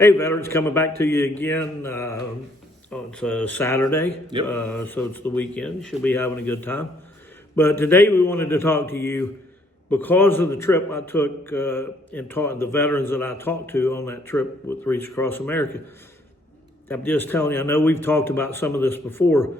Hey, veterans, coming back to you again. It's a Saturday, Yep. So it's the weekend. Should be having a good time. But today we wanted to talk to you because of the trip I took and taught the veterans that I talked to on that trip with Reach Across America. I'm just telling you, I know we've talked about some of this before,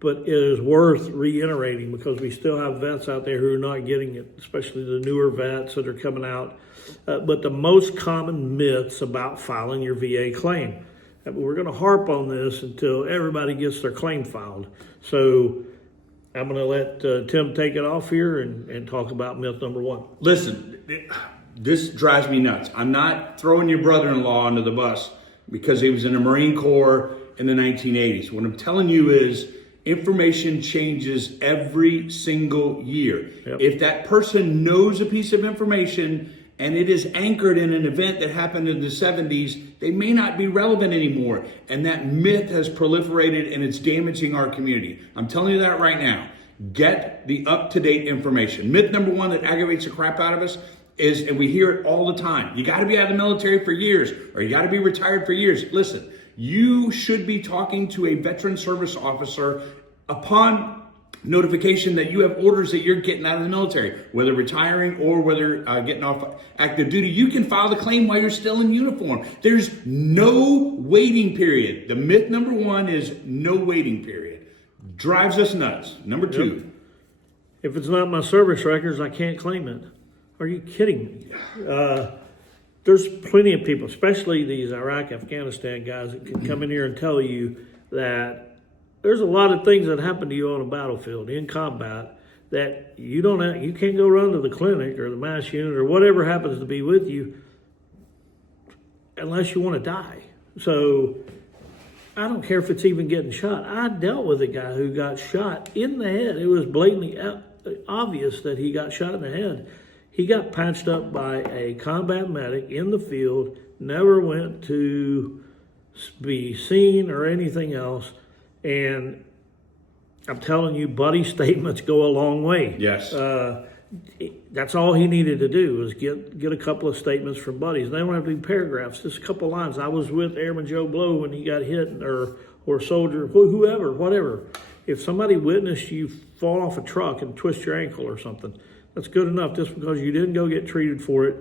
but it is worth reiterating because we still have vets out there who are not getting it, especially the newer vets that are coming out. But the most common myths about filing your VA claim. We're going to harp on this until everybody gets their claim filed. So I'm going to let Tim take it off here and talk about myth number one. Listen, this drives me nuts. I'm not throwing your brother-in-law under the bus because he was in the Marine Corps in the 1980s. What I'm telling you is information changes every single year. Yep. If that person knows a piece of information and it is anchored in an event that happened in the 70s, they may not be relevant anymore. And that myth has proliferated and it's damaging our community. I'm telling you that right now. Get the up-to-date information. Myth number one that aggravates the crap out of us is, and we hear it all the time, you gotta be out of the military for years, or you gotta be retired for years. Listen, you should be talking to a veteran service officer upon notification that you have orders that you're getting out of the military, whether retiring or whether getting off active duty. You can file the claim while you're still in uniform. There's no waiting period. The myth number one is no waiting period. Drives us nuts. Number two. If it's not my service records, I can't claim it. Are you kidding me? There's plenty of people, especially these Iraq, Afghanistan guys, that can come in here and tell you that there's a lot of things that happen to you on a battlefield in combat that you can't go run to the clinic or the mass unit or whatever happens to be with you unless you want to die. So I don't care if it's even getting shot. I dealt with a guy who got shot in the head. It was blatantly obvious that he got shot in the head. He got patched up by a combat medic in the field, never went to be seen or anything else. And I'm telling you, buddy statements go a long way. Yes. That's all he needed to do was get a couple of statements from buddies. They don't have to be paragraphs, just a couple of lines. I was with Airman Joe Blow when he got hit, or soldier, whoever, whatever. If somebody witnessed you fall off a truck and twist your ankle or something, that's good enough just because you didn't go get treated for it.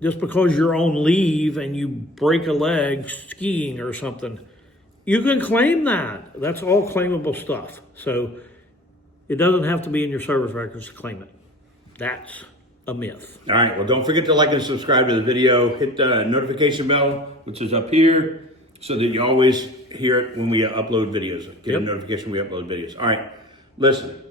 Just because you're on leave and you break a leg skiing or something, you can claim that. That's all claimable stuff. So it doesn't have to be in your service records to claim it. That's a myth. All right, well, don't forget to like and subscribe to the video. Hit the notification bell, which is up here, so that you always hear it when we upload videos. Get a notification when we upload videos. All right, listen.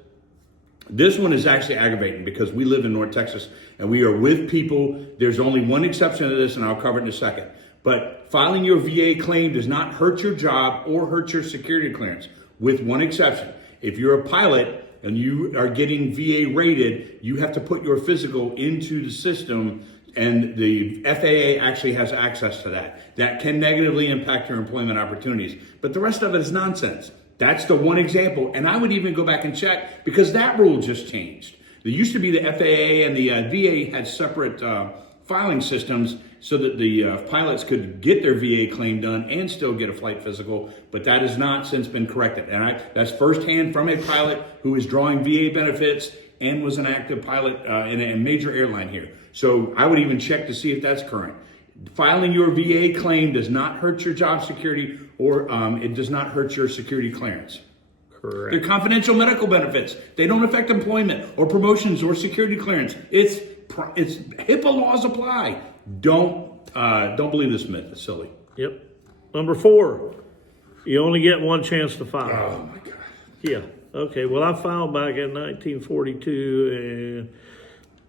This one is actually aggravating because we live in North Texas and we are with people. There's only one exception to this, and I'll cover it in a second. But filing your VA claim does not hurt your job or hurt your security clearance, with one exception. If you're a pilot and you are getting VA rated, you have to put your physical into the system, and the FAA actually has access to that. That can negatively impact your employment opportunities. But the rest of it is nonsense. That's the one example. And I would even go back and check because that rule just changed. There used to be the FAA and the VA had separate filing systems so that the pilots could get their VA claim done and still get a flight physical, but that has not since been corrected. And that's firsthand from a pilot who is drawing VA benefits and was an active pilot in a major airline here. So I would even check to see if that's current. Filing your VA claim does not hurt your job security or it does not hurt your security clearance. Correct. They're confidential medical benefits. They don't affect employment or promotions or security clearance. It's HIPAA laws apply. Don't believe this myth. It's silly. Yep. Number four, you only get one chance to file. Oh my God. Yeah. Okay. Well, I filed back in 1942 and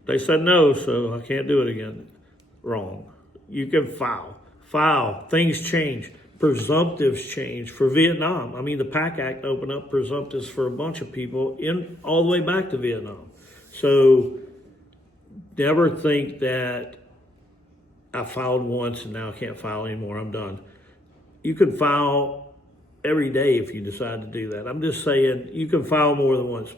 they said no, so I can't do it again. Wrong. You can file. Things change. Presumptives change for Vietnam. I mean, the PAC Act opened up presumptives for a bunch of people all the way back to Vietnam. So never think that I filed once and now I can't file anymore. I'm done. You can file every day if you decide to do that. I'm just saying you can file more than once.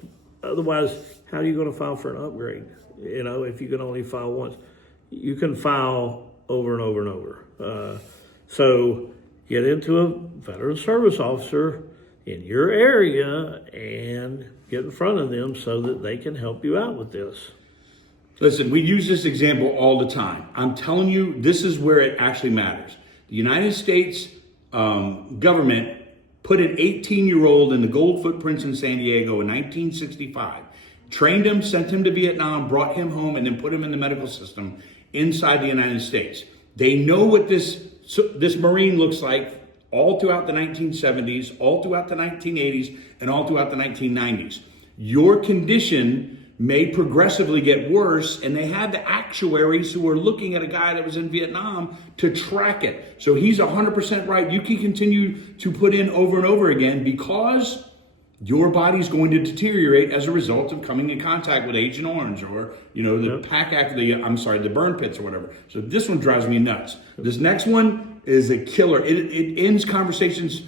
Otherwise, how are you going to file for an upgrade? If you can only file once. You can file over and over and over. So get into a veteran service officer in your area and get in front of them so that they can help you out with this. Listen, we use this example all the time. I'm telling you, this is where it actually matters. The United States government put an 18-year-old in the gold footprints in San Diego in 1965, trained him, sent him to Vietnam, brought him home, and then put him in the medical system inside the United States. They know what this Marine looks like all throughout the 1970s, all throughout the 1980s, and all throughout the 1990s. Your condition may progressively get worse, and they have the actuaries who are looking at a guy that was in Vietnam to track it. So he's 100% right. You can continue to put in over and over again because your body's going to deteriorate as a result of coming in contact with Agent Orange or, the burn pits or whatever. So this one drives me nuts. This next one is a killer. It ends conversations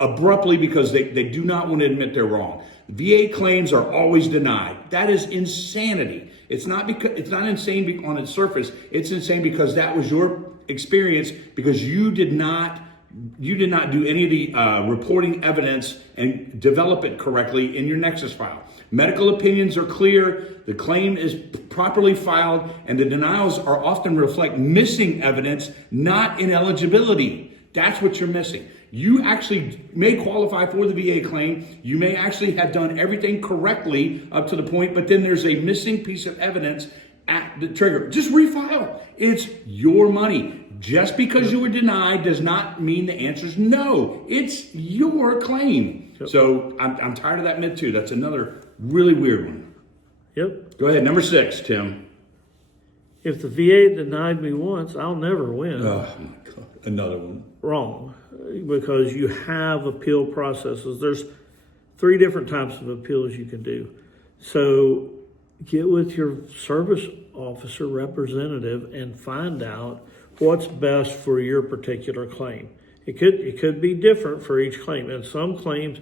abruptly because they do not want to admit they're wrong. VA claims are always denied. That is insanity. It's not insane on its surface. It's insane because that was your experience because you did not do any of the reporting evidence and develop it correctly in your Nexus file. Medical opinions are clear, the claim is properly filed, and the denials are often reflect missing evidence, not ineligibility. That's what you're missing. You actually may qualify for the VA claim. You may actually have done everything correctly up to the point, but then there's a missing piece of evidence at the trigger. Just refile. It's your money. Just because you were denied does not mean the answer is no. It's your claim. Yep. So I'm tired of that myth too. That's another really weird one. Yep. Go ahead. Number 6, Tim. If the VA denied me once, I'll never win. Oh my God. Another one. Wrong. Because you have appeal processes. There's 3 different types of appeals you can do. So get with your service officer representative and find out what's best for your particular claim. It could be different for each claim. And some claims,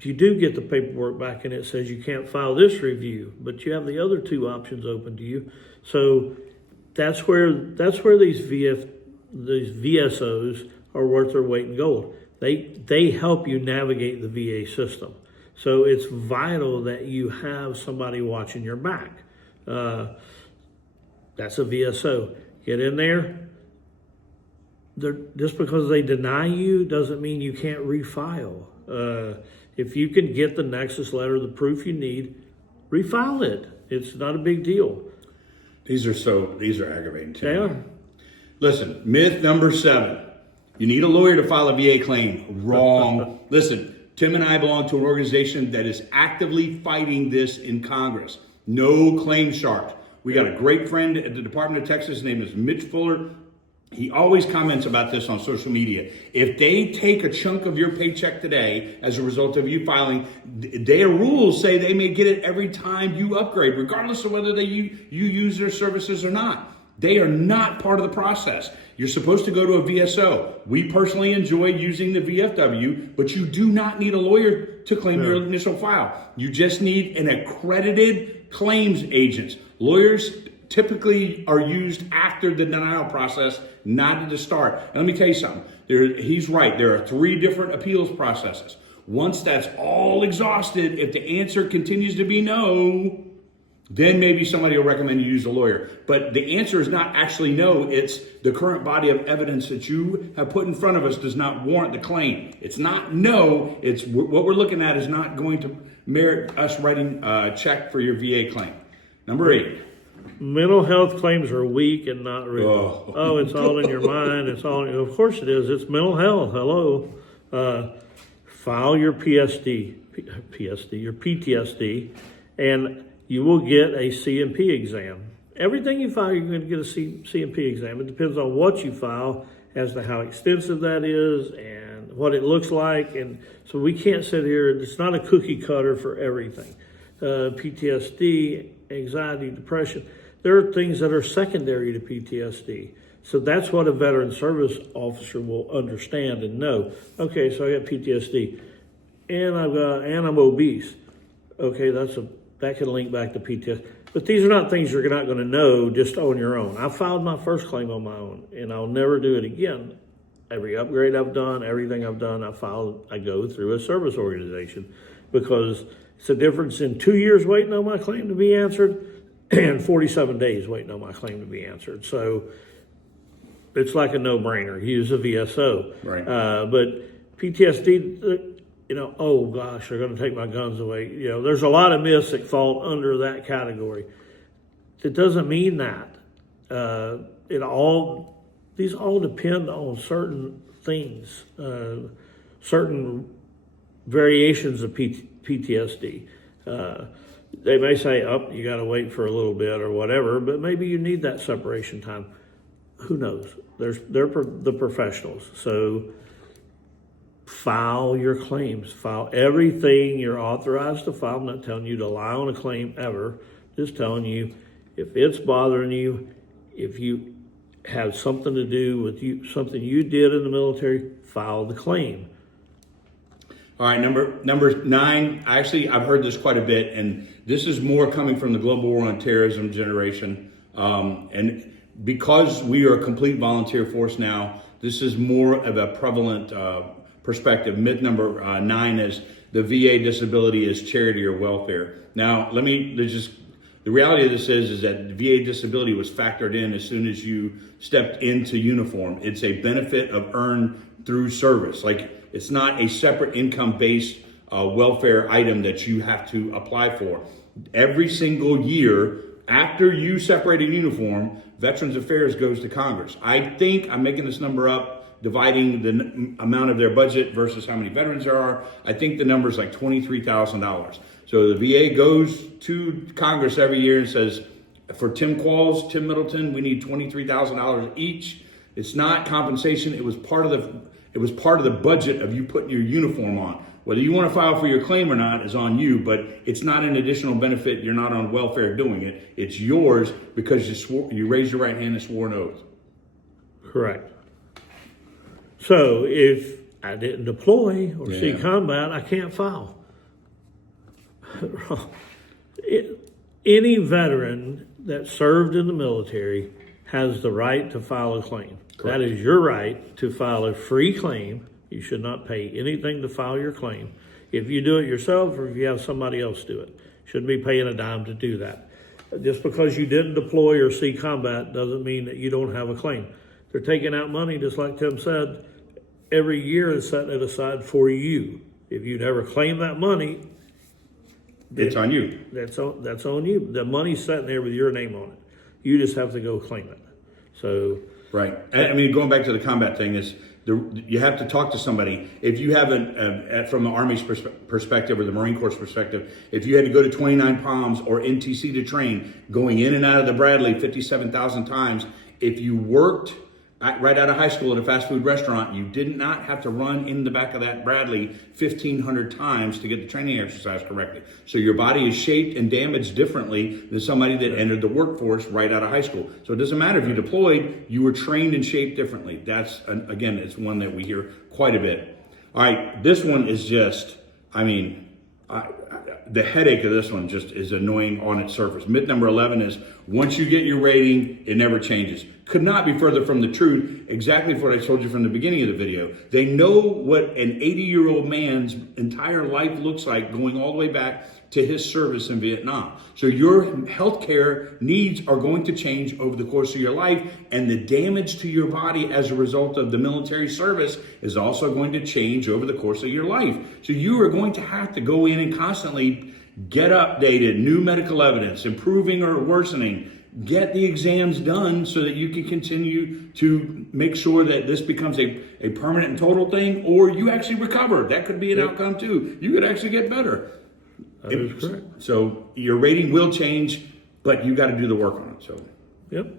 you do get the paperwork back and it says you can't file this review, but you have the other 2 options open to you. So that's where these VSOs are worth their weight in gold. They help you navigate the VA system. So it's vital that you have somebody watching your back. That's a VSO. Get in there. Just because they deny you doesn't mean you can't refile. If you can get the Nexus letter, the proof you need, refile it. It's not a big deal. These are aggravating too. They are. Listen, myth number 7. You need a lawyer to file a VA claim. Wrong. Listen, Tim and I belong to an organization that is actively fighting this in Congress. No claim shark. We got a great friend at the Department of Texas. His name is Mitch Fuller. He always comments about this on social media. If they take a chunk of your paycheck today as a result of you filing, their rules say they may get it every time you upgrade, regardless of whether you use their services or not. They are not part of the process. You're supposed to go to a VSO. We personally enjoy using the VFW, but you do not need a lawyer to claim your initial file. You just need an accredited claims agent. Lawyers typically are used after the denial process, not at the start. And let me tell you something. He's right. There are 3 different appeals processes. Once that's all exhausted, if the answer continues to be no, then maybe somebody will recommend you use a lawyer. But the answer is not actually no. It's the current body of evidence that you have put in front of us does not warrant the claim. It's not no. It's what we're looking at is not going to merit us writing a check for your VA claim. Number 8. Mental health claims are weak and not real. Oh, it's all in your mind. Of course it is. It's mental health. Hello. File your your PTSD, and you will get a C&P exam. Everything you file, you're going to get a C&P exam. It depends on what you file as to how extensive that is and what it looks like. And so we can't sit here. It's not a cookie cutter for everything. PTSD, anxiety, depression. There are things that are secondary to PTSD. So that's what a veteran service officer will understand and know. Okay, so I got PTSD and I'm obese. Okay, that can link back to PTSD. But these are not things you're not going to know just on your own. I filed my first claim on my own, and I'll never do it again. Every upgrade I've done, everything I've done, I go through a service organization, because it's a difference in 2 years waiting on my claim to be answered and 47 days waiting on my claim to be answered. So it's like a no-brainer. Use a VSO. Right. But PTSD, oh gosh, they're going to take my guns away. There's a lot of myths that fall under that category. It doesn't mean that. These all depend on certain things, certain variations of PTSD. They may say, you got to wait for a little bit or whatever, but maybe you need that separation time. Who knows? They're the professionals. So file your claims. File everything you're authorized to file. I'm not telling you to lie on a claim ever. Just telling you, if it's bothering you, if you have something to do with something you did in the military, file the claim. All right, number 9. Actually, I've heard this quite a bit, and this is more coming from the global war on terrorism generation. And because we are a complete volunteer force now, this is more of a prevalent perspective. Myth number 9 is the VA disability is charity or welfare. Now, the reality of this is that the VA disability was factored in as soon as you stepped into uniform. It's a benefit of earned through service. Like, it's not a separate income-based welfare item that you have to apply for. Every single year after you separate in uniform, Veterans Affairs goes to Congress. I think I'm making this number up, dividing the amount of their budget versus how many veterans there are. I think the number is like $23,000. So the VA goes to Congress every year and says, for Tim Middleton, we need $23,000 each. It's not compensation. It was part of the budget of you putting your uniform on. Whether you want to file for your claim or not is on you, but it's not an additional benefit. You're not on welfare doing it. It's yours because you raised your right hand and swore an oath. Correct. So if I didn't deploy or see combat, I can't file. Any veteran that served in the military has the right to file a claim. Correct. That is your right to file a free claim. You should not pay anything to file your claim. If you do it yourself or if you have somebody else do it, shouldn't be paying a dime to do that. Just because you didn't deploy or see combat doesn't mean that you don't have a claim. They're taking out money, just like Tim said, every year and setting it aside for you. If you never claim that money, it's on you. That's on you. The money's sitting there with your name on it. You just have to go claim it. So right. I mean, going back to the combat thing is you have to talk to somebody. If you have from the Army's perspective or the Marine Corps perspective, if you had to go to 29 Palms or NTC to train, going in and out of the Bradley 57,000 times, if you worked right out of high school at a fast food restaurant, you did not have to run in the back of that Bradley 1,500 times to get the training exercise correctly. So your body is shaped and damaged differently than somebody that entered the workforce right out of high school. So it doesn't matter if you deployed, you were trained and shaped differently. That's, again, it's one that we hear quite a bit. All right, this one is just, the headache of this one just is annoying on its surface. Myth number 11 is once you get your rating, it never changes. Could not be further from the truth. Exactly what I told you from the beginning of the video. They know what an 80-year-old man's entire life looks like going all the way back to his service in Vietnam. So your healthcare needs are going to change over the course of your life, and the damage to your body as a result of the military service is also going to change over the course of your life. So you are going to have to go in and constantly get updated, new medical evidence, improving or worsening. Get the exams done so that you can continue to make sure that this becomes a permanent and total thing, or you actually recover. That could be an outcome too. You could actually get better. That is correct. So your rating will change, but you got to do the work on it. So, yep.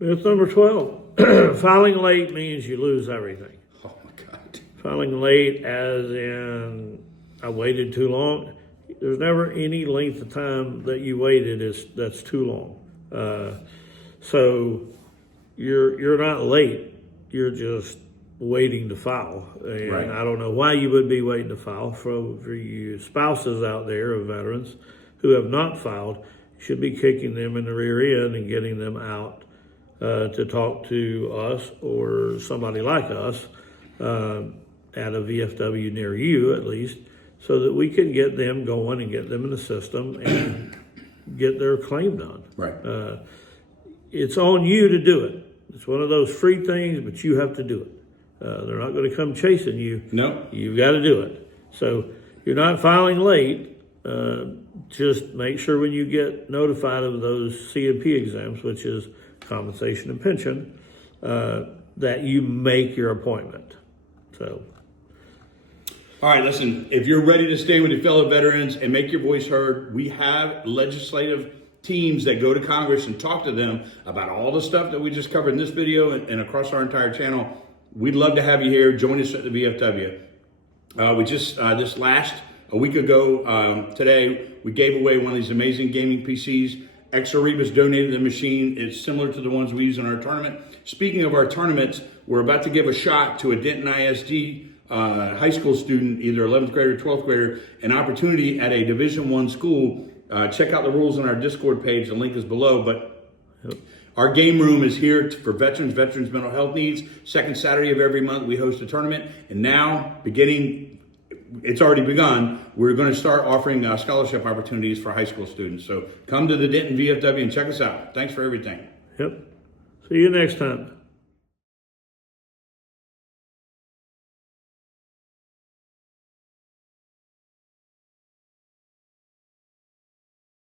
It's number 12. Filing late means you lose everything. oh my God. Filing late as in I waited too long. There's never any length of time that you waited that's too long. So you're not late. You're just waiting to file. And right. I don't know why you would be waiting to file. For you spouses out there of veterans who have not filed, you should be kicking them in the rear end and getting them out to talk to us or somebody like us at a VFW near you, at least, so that we can get them going and get them in the system and get their claim done. Right. It's on you to do it. It's one of those free things, but you have to do it. They're not going to come chasing you. No. You've got to do it. So you're not filing late. Just make sure when you get notified of those C&P exams, which is compensation and pension, that you make your appointment. So. All right, listen, if you're ready to stay with your fellow veterans and make your voice heard, we have legislative teams that go to Congress and talk to them about all the stuff that we just covered in this video and across our entire channel. We'd love to have you here. Join us at the VFW. We just, a week ago today, we gave away one of these amazing gaming PCs. Ex-Arribas donated the machine. It's similar to the ones we use in our tournament. Speaking of our tournaments, we're about to give a shot to a Denton ISD high school student, either 11th grader or 12th grader, an opportunity at a Division I school. Check out the rules on our Discord page. The link is below. But our game room is here for veterans mental health needs. Second Saturday of every month, we host a tournament. And now, it's already begun, we're going to start offering scholarship opportunities for high school students. So come to the Denton VFW and check us out. Thanks for everything. Yep. See you next time.